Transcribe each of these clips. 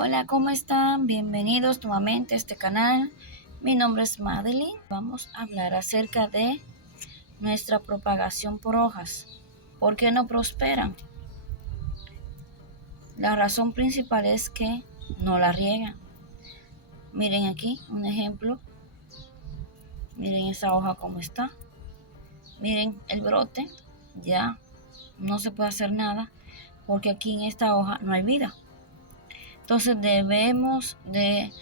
Hola, ¿cómo están? Bienvenidos nuevamente a este canal. Mi nombre es Madeline. Vamos a hablar acerca de nuestra propagación por hojas. ¿Por qué no prosperan? La razón principal es que no la riegan. Miren aquí un ejemplo. Miren esa hoja como está. Miren el brote. Ya no se puede hacer nada porque aquí en esta hoja no hay vida. Entonces debemos de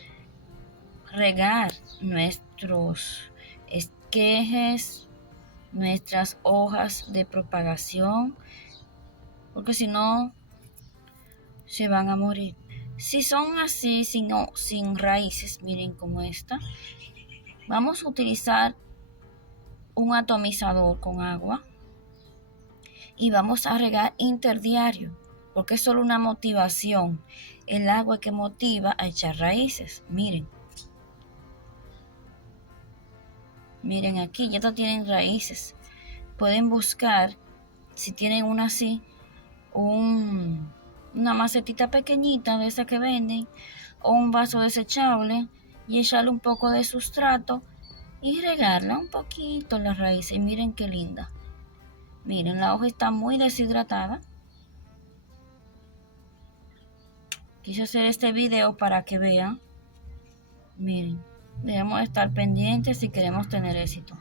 regar nuestros esquejes, nuestras hojas de propagación, porque si no se van a morir. Si son así, sin raíces, miren como esta, vamos a utilizar un atomizador con agua y vamos a regar interdiario, porque es solo una motivación. El agua que motiva a echar raíces. Miren aquí, ya no tienen raíces. Pueden buscar, si tienen una así, una macetita pequeñita de esa que venden, o un vaso desechable, y echarle un poco de sustrato y regarla un poquito en las raíces. Y miren qué linda. Miren, la hoja está muy deshidratada. Quise hacer este video para que vean. Miren, debemos estar pendientes si queremos tener éxito.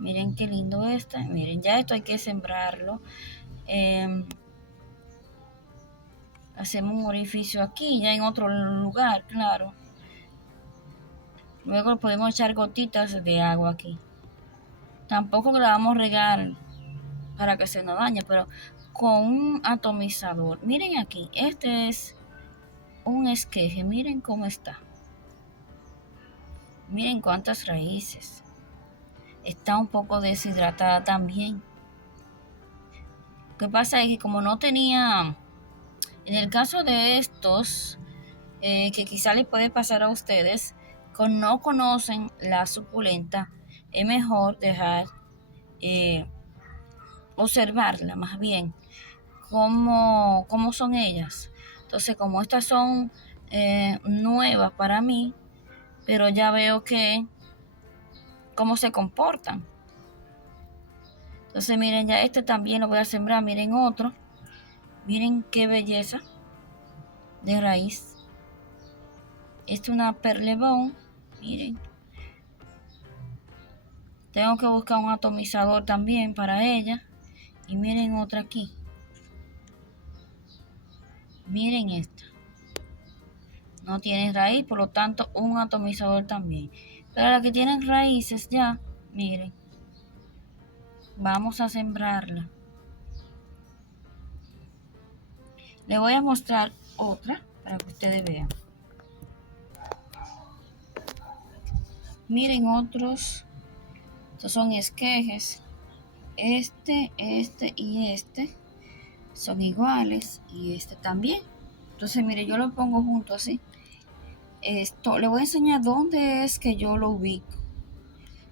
Miren qué lindo este. Miren, ya esto hay que sembrarlo. Hacemos un orificio aquí, ya en otro lugar, claro. Luego podemos echar gotitas de agua aquí. Tampoco la vamos a regar para que se nos dañe, pero con un atomizador. Miren aquí, este es un esqueje, miren cómo está. Miren cuántas raíces. Está un poco deshidratada también. Lo que pasa es que como no tenía, en el caso de estos, que quizá les puede pasar a ustedes, no conocen la suculenta, es mejor dejar observarla más bien, cómo son ellas. Entonces, como estas son nuevas para mí, pero ya veo que cómo se comportan. Entonces, miren, ya este también lo voy a sembrar. Miren otro. Miren qué belleza de raíz. Esta es una perlebón. Miren. Tengo que buscar un atomizador también para ella. Y miren otra aquí. Miren esta. No tiene raíz, por lo tanto un atomizador también. Pero las que tienen raíces ya, miren. Vamos a sembrarla. Le voy a mostrar otra para que ustedes vean. Miren otros. Estos son esquejes. Este y este son iguales. Y este también. Entonces, mire, yo lo pongo junto así. Esto, le voy a enseñar dónde es que yo lo ubico.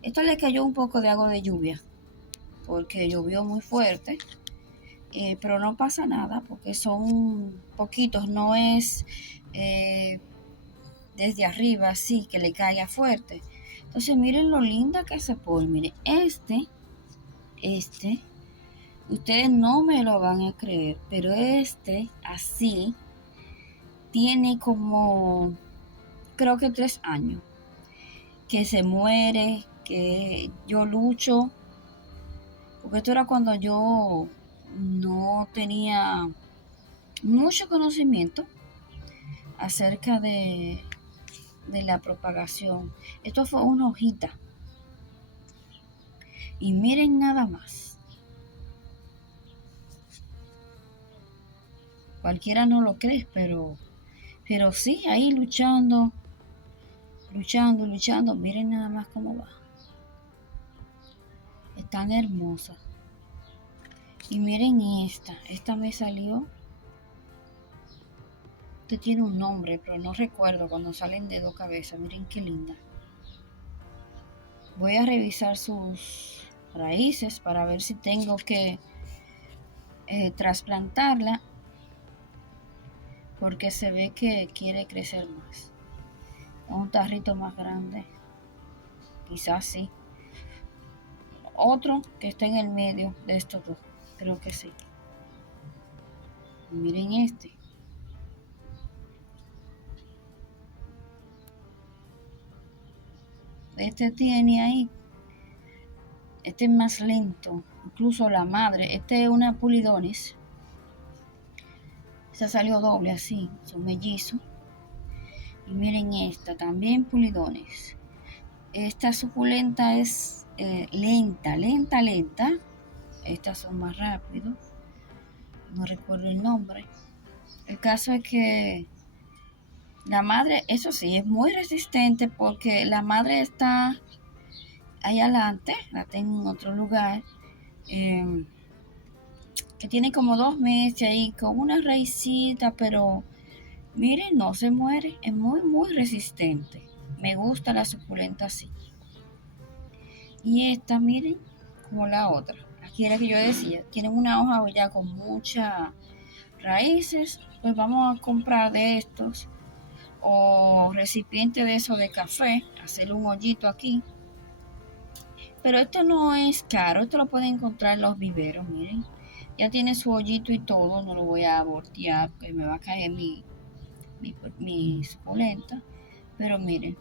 Esto le cayó un poco de agua de lluvia. Porque llovió muy fuerte. Pero no pasa nada porque son poquitos. No es desde arriba así que le caiga fuerte. Entonces, miren lo linda que se pone. Miren, ustedes no me lo van a creer, pero así, tiene como, creo que 3 años, que se muere, que yo lucho, porque esto era cuando yo no tenía mucho conocimiento acerca de la propagación. Esto fue una hojita. Y miren nada más. Cualquiera no lo cree, pero sí, ahí luchando. Miren nada más cómo va. Es tan hermosa. Y miren esta me salió. Este tiene un nombre, pero no recuerdo cuando salen de 2 cabezas. Miren qué linda. Voy a revisar sus raíces para ver si tengo que trasplantarla. porque se ve que quiere crecer más. Un tarrito más grande, quizás sí. Otro que está en el medio de estos dos, creo que sí. Miren este. Este tiene ahí, este es más lento, incluso la madre. Este es una pulidones. Esta salió doble así, son mellizos. Y miren esta, también pulidones. Esta suculenta es lenta. Estas son más rápidos. No recuerdo el nombre. El caso es que la madre, eso sí, es muy resistente porque la madre está ahí adelante, la tengo en otro lugar, que tiene como 2 meses ahí con una raicita, pero miren, no se muere, es muy resistente. Me gusta la suculenta así. Y esta, miren, como la otra. Aquí era que yo decía, tienen una hoja ya con muchas raíces, pues vamos a comprar de estos o recipiente de eso de café, hacerle un hoyito aquí. Pero esto no es caro, esto lo pueden encontrar en los viveros, miren. Ya tiene su hoyito y todo, no lo voy a voltear, que me va a caer mi suculenta. Pero miren,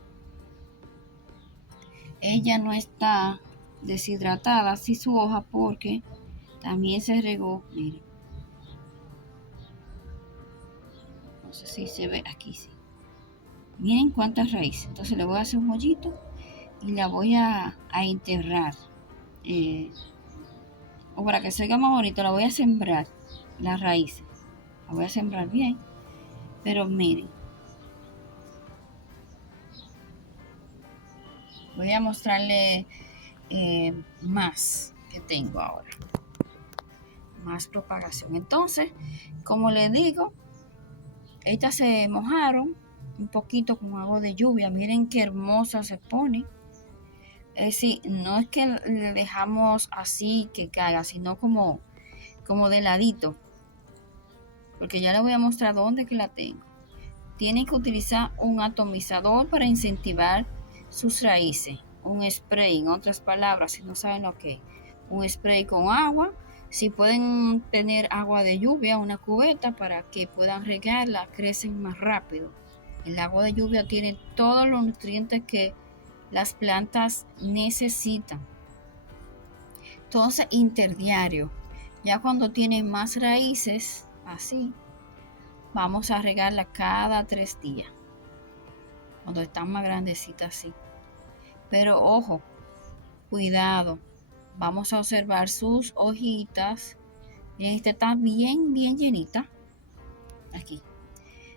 ella no está deshidratada así su hoja porque también se regó, miren. No sé si se ve, aquí sí. Miren cuántas raíces. Entonces le voy a hacer un hoyito y la voy a enterrar. O para que se oiga más bonito, la voy a sembrar, las raíces. La voy a sembrar bien. Pero miren, voy a mostrarle más que tengo ahora. Más propagación. Entonces, como les digo, estas se mojaron un poquito con agua de lluvia. Miren qué hermosa se pone. Es decir, no es que le dejamos así que caiga, sino como de ladito. Porque ya les voy a mostrar dónde que la tengo. Tienen que utilizar un atomizador para incentivar sus raíces. Un spray, en otras palabras, si no saben lo que es. Un spray con agua. Si pueden tener agua de lluvia, una cubeta para que puedan regarla, crecen más rápido. El agua de lluvia tiene todos los nutrientes que las plantas necesitan. Entonces, interdiario. Ya cuando tienen más raíces, así, vamos a regarla cada 3 días. Cuando están más grandecitas así. Pero ojo, cuidado. Vamos a observar sus hojitas. Miren, esta está bien llenita. Aquí.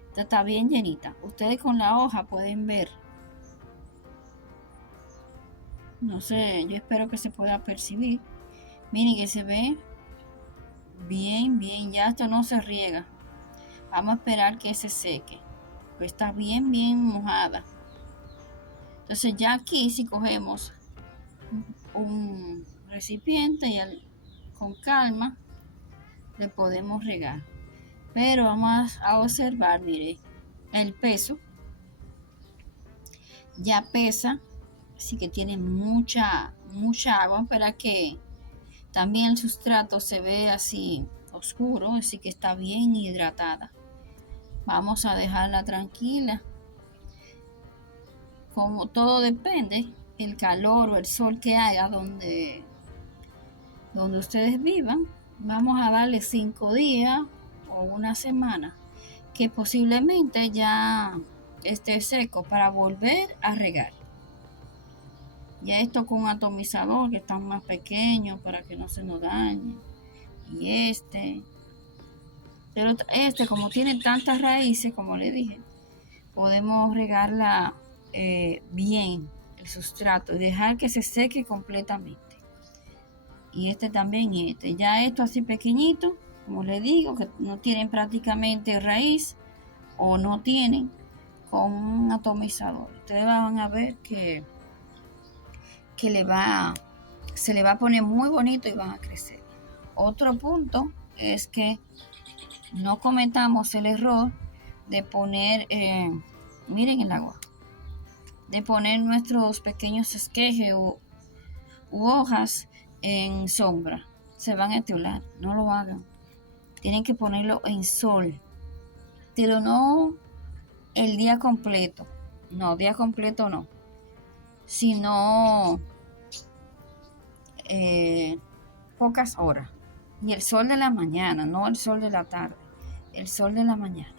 Esta está bien llenita. Ustedes con la hoja pueden ver. No sé, yo espero que se pueda percibir. Miren que se ve bien. Ya esto no se riega. Vamos a esperar que se seque. Pues está bien mojada. Entonces ya aquí si cogemos un recipiente y con calma le podemos regar. Pero vamos a observar, mire, el peso. Ya pesa, así que tiene mucha agua para que también el sustrato se ve así oscuro, así que está bien hidratada. Vamos a dejarla tranquila. Como todo depende, el calor o el sol que haya donde ustedes vivan, vamos a darle 5 días o una semana, que posiblemente ya esté seco para volver a regar. Ya esto con un atomizador que están más pequeños para que no se nos dañe. Y pero como tiene tantas raíces, como le dije, podemos regarla bien el sustrato y dejar que se seque completamente. Y también, ya esto así pequeñito, como le digo, que no tienen prácticamente raíz o no tienen, con un atomizador. Ustedes van a ver que se le va a poner muy bonito y van a crecer. Otro punto es que no cometamos el error de poner, miren el agua, de poner nuestros pequeños esquejes u hojas en sombra. Se van a etiolar, no lo hagan. Tienen que ponerlo en sol, pero no el día completo. No, día completo no, sino pocas horas. Y el sol de la mañana, no el sol de la tarde, el sol de la mañana.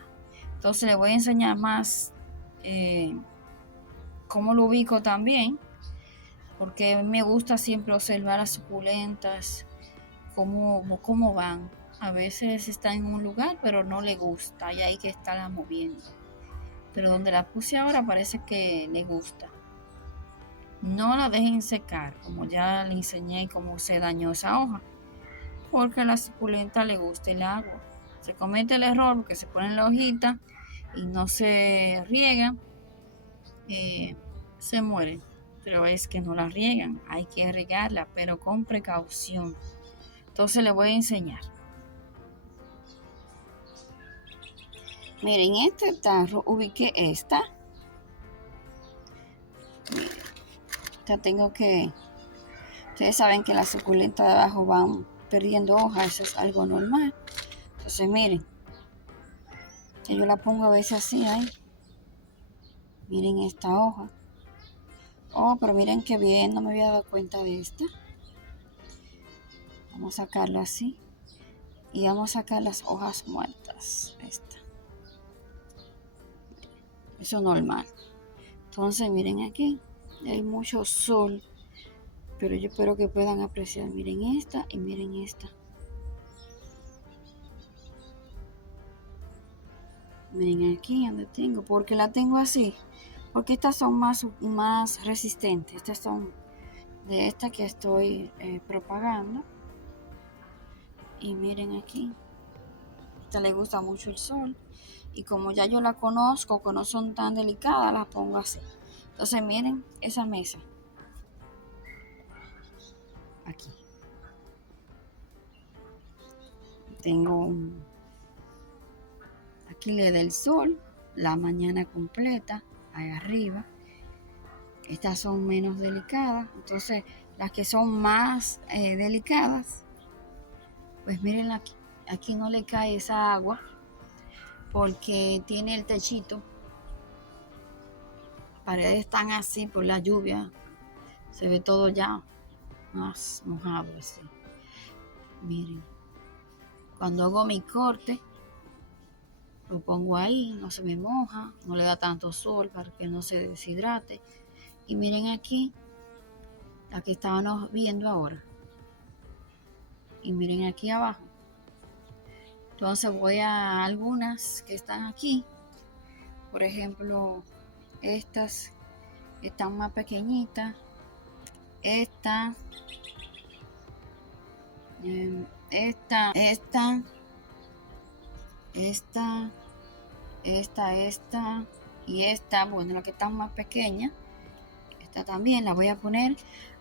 Entonces les voy a enseñar más cómo lo ubico también, porque me gusta siempre observar las suculentas, cómo van. A veces está en un lugar, pero no le gusta y hay que estarla moviendo. Pero donde la puse ahora parece que le gusta. No la dejen secar, como ya le enseñé cómo se dañó esa hoja, porque a la suculenta le gusta el agua. Se comete el error porque se ponen la hojita y no se riegan, se mueren. Pero es que no la riegan, hay que regarla, pero con precaución. Entonces les voy a enseñar. Miren, este tarro ubiqué esta. Miren, ya tengo que... Ustedes saben que las suculentas de abajo van perdiendo hojas, eso es algo normal. Entonces miren, que yo la pongo a veces así ahí. Miren esta hoja. Oh, pero miren qué bien, no me había dado cuenta de esta. Vamos a sacarlo así. Y vamos a sacar las hojas muertas. Esta. Eso es normal. Entonces miren aquí, hay mucho sol. Pero yo espero que puedan apreciar. Miren esta y miren esta. Miren aquí donde tengo. ¿Por qué la tengo así? Porque estas son más resistentes. Estas son de esta que estoy propagando. Y miren aquí. A esta le gusta mucho el sol. Y como ya yo la conozco, que no son tan delicadas, las pongo así. Entonces miren esa mesa. Aquí. Tengo aquí le da el sol, la mañana completa, ahí arriba. Estas son menos delicadas. Entonces las que son más delicadas, pues miren aquí. Aquí no le cae esa agua porque tiene el techito. Las paredes están así por la lluvia. Se ve todo ya más mojado así. Miren. Cuando hago mi corte, lo pongo ahí, no se me moja, no le da tanto sol para que no se deshidrate. Y miren aquí, la que estábamos viendo ahora. Y miren aquí abajo. Entonces voy a algunas que están aquí. Por ejemplo, estas están más pequeñitas. Esta y esta, bueno, la que está más pequeña, esta también la voy a poner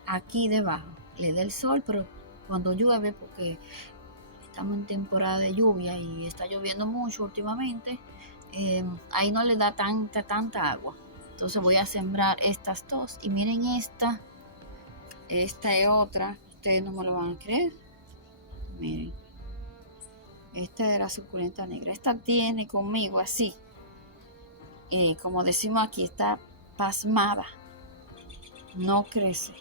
aquí debajo. Le da el sol, pero cuando llueve, porque estamos en temporada de lluvia y está lloviendo mucho últimamente, ahí no le da tanta agua. Entonces voy a sembrar estas dos. Y miren esta es otra, ustedes no me lo van a creer. Miren, esta de la suculenta negra. Esta tiene conmigo así, como decimos aquí, está pasmada, no crece.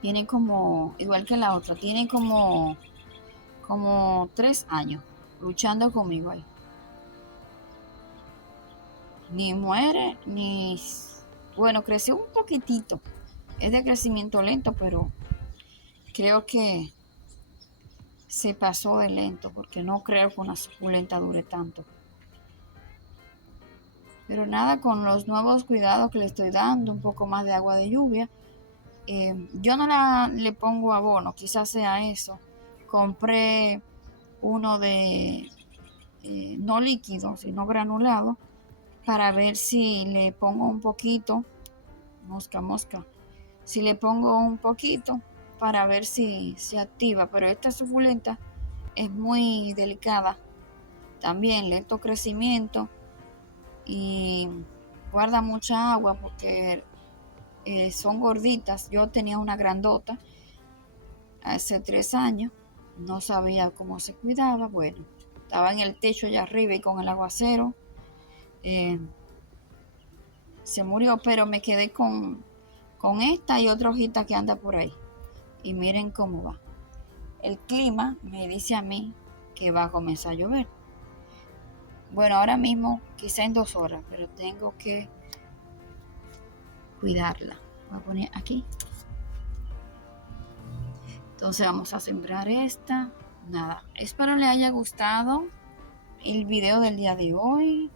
Tiene como, igual que la otra, tiene como 3 años luchando conmigo ahí. Ni muere, ni... Bueno, creció un poquitito. Es de crecimiento lento, pero creo que se pasó de lento, porque no creo que una suculenta dure tanto. Pero nada, con los nuevos cuidados que le estoy dando, un poco más de agua de lluvia, yo no le pongo abono, quizás sea eso. Compré uno de no líquido, sino granulado, para ver si le pongo un poquito, mosca, si le pongo un poquito para ver si se activa. Pero esta suculenta es muy delicada también lento crecimiento y guarda mucha agua porque son gorditas. Yo tenía una grandota hace 3 años, no sabía cómo se cuidaba. Bueno, estaba en el techo allá arriba y con el aguacero se murió, pero me quedé con esta y otra hojita que anda por ahí. Y miren cómo va. El clima me dice a mí que va a comenzar a llover. Bueno, ahora mismo, quizá en 2 horas, pero tengo que cuidarla. Voy a poner aquí. Entonces vamos a sembrar esta. Nada, espero le haya gustado el video del día de hoy.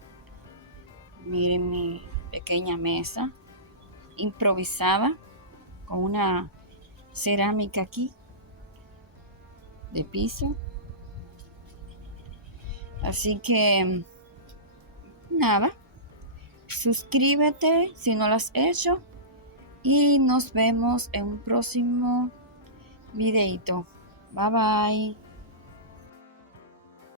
Miren mi pequeña mesa improvisada con una cerámica aquí de piso. Así que nada, suscríbete si no lo has hecho y nos vemos en un próximo videito. Bye bye.